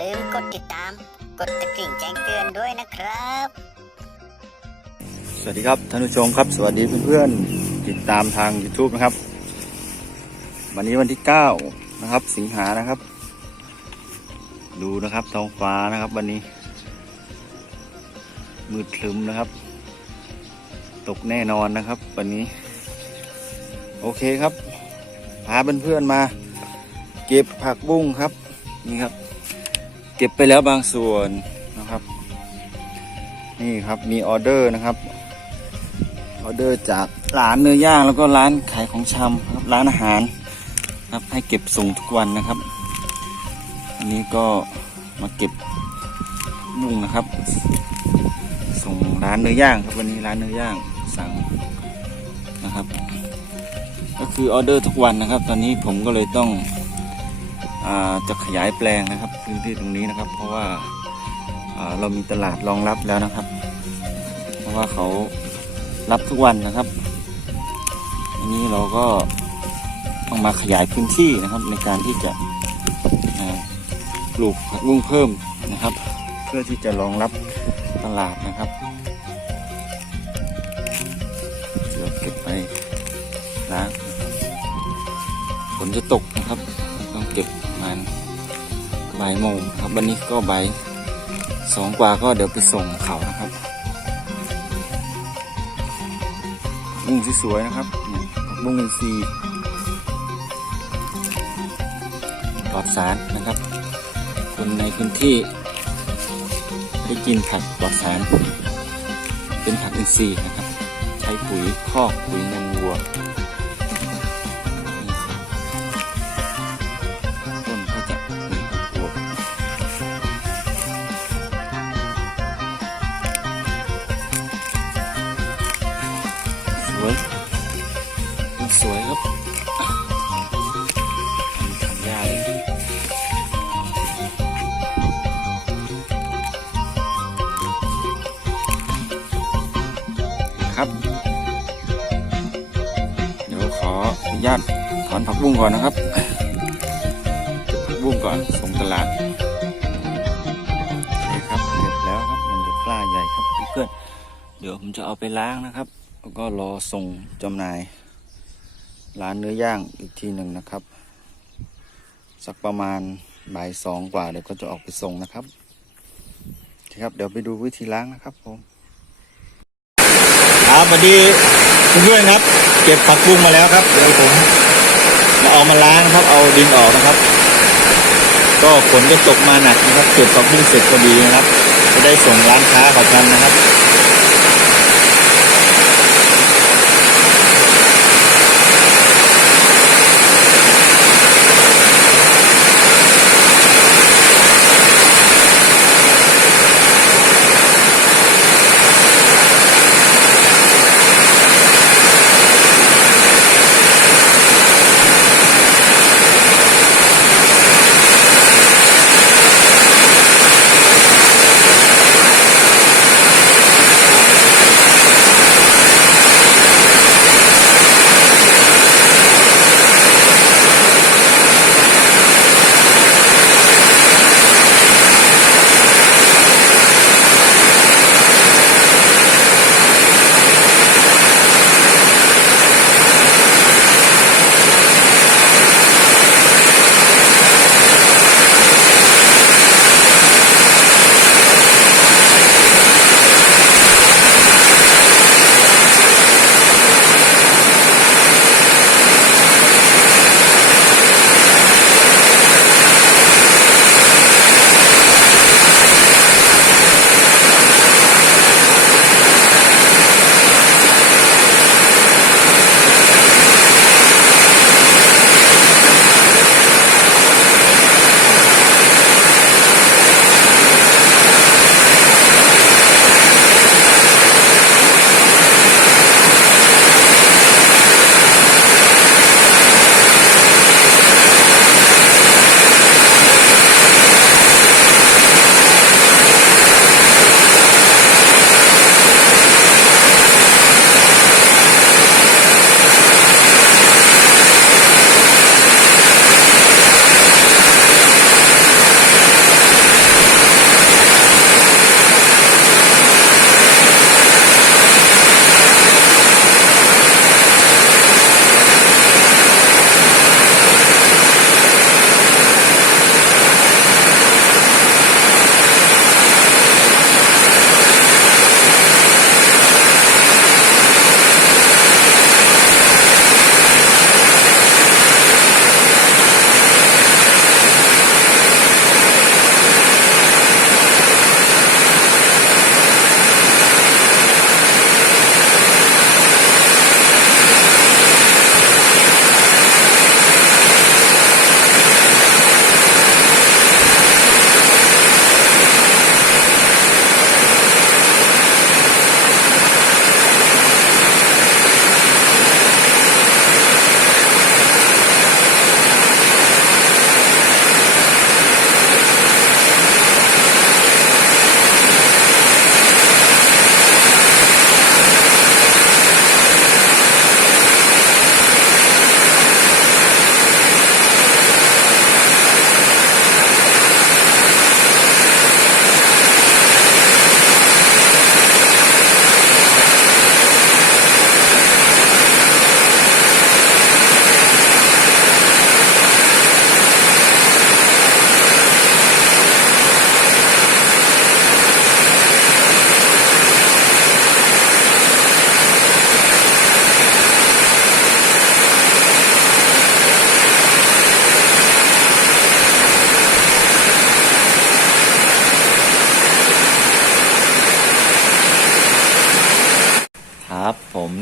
ลืมกดติดตาม กดตะกริ่งแจ้งเตือนด้วยนะครับ สวัสดีครับท่านผู้ชมครับ สวัสดีเพื่อนๆติดตามทาง YouTube นะครับ วันนี้วันที่ 9 นะครับ สิงหานะครับ ดูนะครับท้องฟ้านะครับวันนี้ มืดคลึมนะครับ ตกแน่นอนนะครับ วันนี้ โอเคครับพาเพื่อนๆมา เก็บผักบุ้งครับนี่ครับ เก็บไปแล้วบางส่วนนะครับ นี่ครับมีออเดอร์นะครับออเดอร์จากร้านเนื้อย่างแล้วก็ร้านขายของชำครับร้านอาหารครับให้เก็บส่งทุกวันนะครับ อันนี้ก็มาเก็บนุ่งนะครับ ส่งร้านเนื้อย่างครับวันนี้ร้านเนื้อย่างสั่งนะครับ ก็คือออเดอร์ทุกวันนะครับ ตอนนี้ผมก็เลยต้อง จะขยายแปลงนะครับพื้นที่ตรงนี้นะครับ เพราะว่าเรามีตลาดรองรับแล้วนะครับ เพราะว่าเขารับทุกวันนะครับอันนี้เราก็ต้องมาขยายพื้นที่นะครับ ในการที่จะปลูกผักบุ้งเพิ่มนะครับ เพื่อที่จะรองรับตลาดนะครับเดี๋ยวเก็บไปล้างฝนจะตกนะครับ เก็บมาณบ่ายโมงครับวันนี้ก็บ่ายสองกว่าก็เดี๋ยวไปส่งเขานะครับบุ้งสวยๆนะครับผักบุ้งอินทรีย์ปลอดสารนะครับ คนในพื้นที่ได้กินผักปลอดสาร เป็นผักอินทรีย์นะครับ ใช้ปุ๋ยคอกปุ๋ยนมวัว ออนุญาตถอนผักบุ้งก่อนนะครับบผักบุ้งก่อนส่งตลาดโอเครับเก็บแล้วครับมันจะกล้าใหญ่ครับเพื่อนเดี๋ยวผมจะเอาไปล้างนะครับ แล้วก็รอส่งจำหน่าย ร้านเนื้อย่างอีกทีหนึ่งนะครับ สักประมาณบ่ายสองกว่าเดี๋ยวก็จะออกไปส่งนะครับคครับเดี๋ยวไปดูวิธีล้างนะครับผมครับสวัสดี เพื่อนครับ เก็บผักบุ้งมาแล้วครับเดี๋ยวผมมาเอามาล้างครับ เอาดินออกนะครับ ก็ฝนก็ตกมาหนักนะครับ เก็บผักบุ้งเสร็จพอดีนะครับ จะได้ส่งร้านค้าเขาทันนะครับ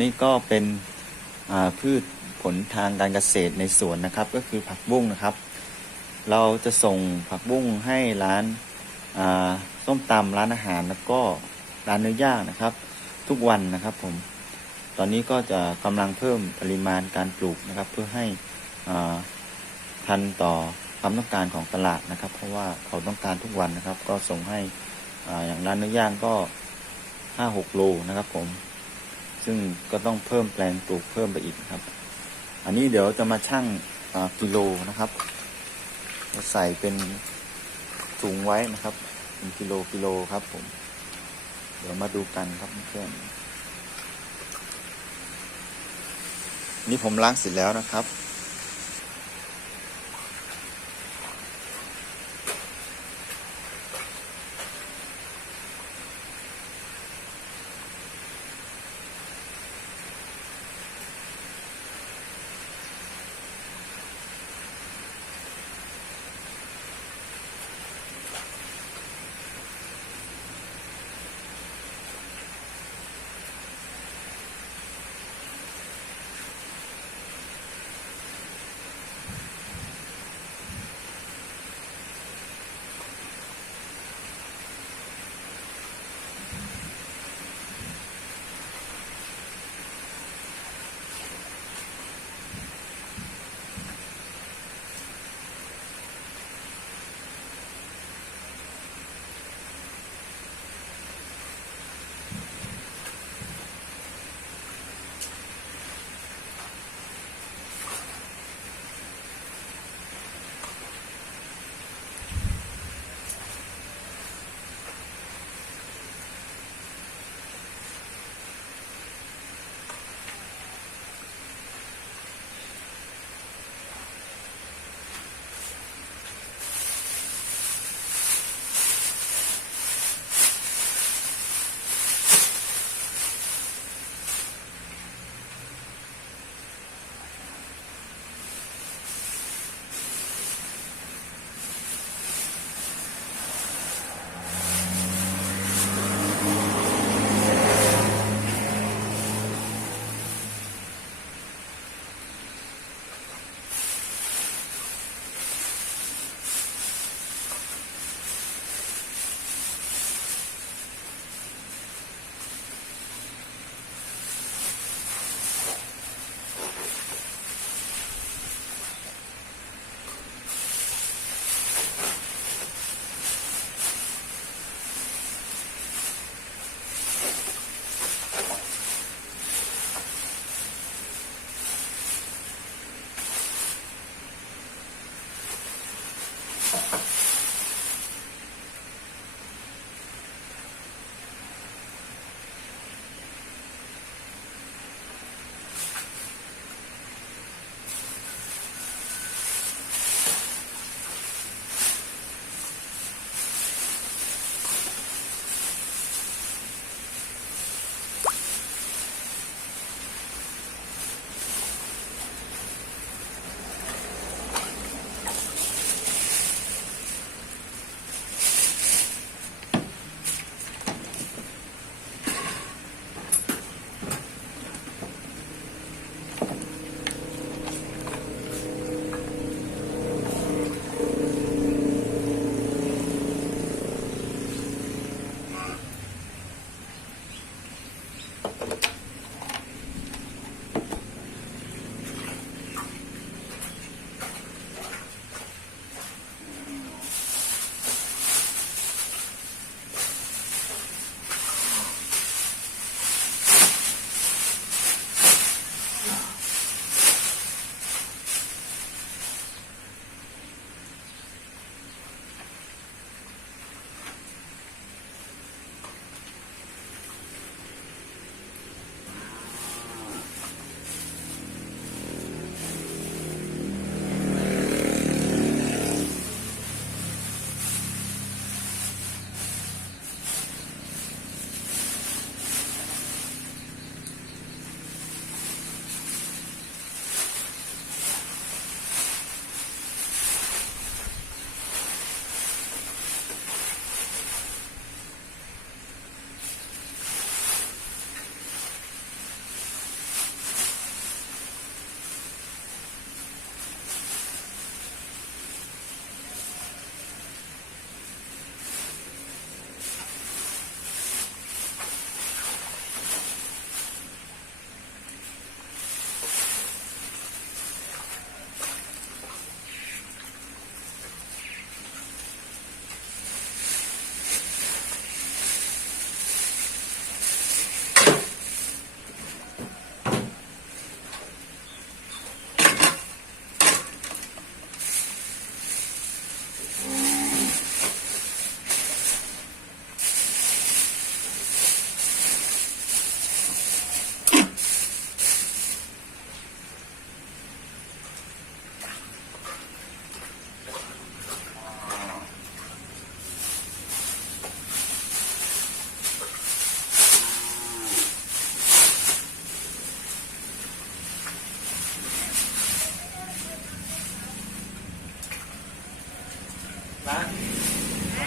นี่ก็เป็นพืชผลทางการเกษตรในสวนนะครับ ก็คือผักบุ้งนะครับ เราจะส่งผักบุ้งให้ร้านาส้มตำร้านอาหารแล้วก็ร้านเนื้อย่างนะครับ ทุกวันนะครับผมตอนนี้ก็จะกำลังเพิ่มปริมาณการปลูกนะครับ เพื่อให้ทันต่อความต้องการของตลาดนะครับ เพราะว่าเขาต้องการทุกวันนะครับ ก็ส่งให้ออย่างร้านเนื้อย่างก็ห้าหกโลนะครับผม ซึ่งก็ต้องเพิ่มแปลงปลูกเพิ่มไปอีกครับ อันนี้เดี๋ยวจะมาชั่งกิโลนะครับใส่เป็นถุงไว้นะครับเป็นกิโลกิโลครับผม เดี๋ยวมาดูกันครับเพื่อนนี่ผมล้างเสร็จแล้วนะครับ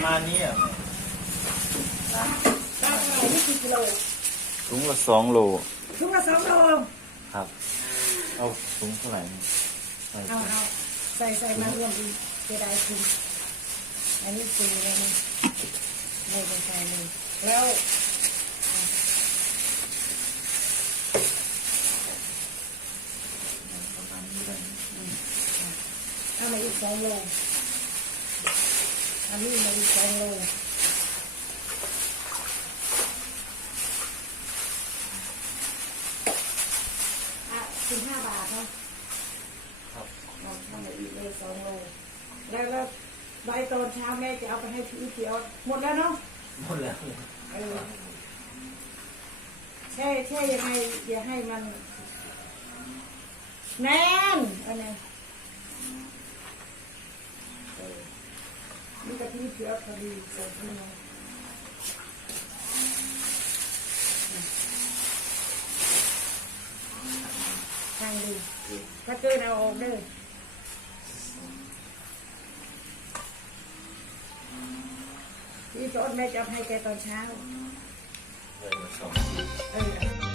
มาณนี้อะได้เท่าไหร่นี่กี่กิโลถุงละสองโลทุกละสองโลครับ เอาถุงเท่าไหร่นี่ใส่เอาเอาใส่ใส่มารวมดีจะได้คุณอันนี้สี่เลยนี่เลยไปใส่เลยแล้วประมาณนี้ได้เอามาอีกสองโล อันนี้มาอีกสองโลอะสิบห้าบาทเนาะครับเอาทำมาอีกเลยสองโลแล้วแล้วใบตอนเช้าแม่จะเอาไปให้พี่เขียวหมดแล้วเนาะหมดแล้วเออแช่แช่ยังไงอย่าให้มันแน่นอันนี้เออนี่กะทิ เขียวพอดีเสร็จแล้วทางดีถ้าเกินเอาออกเด้อพี่จอดแม่จะเอาให้แกตอนเช้าเลยมาสอง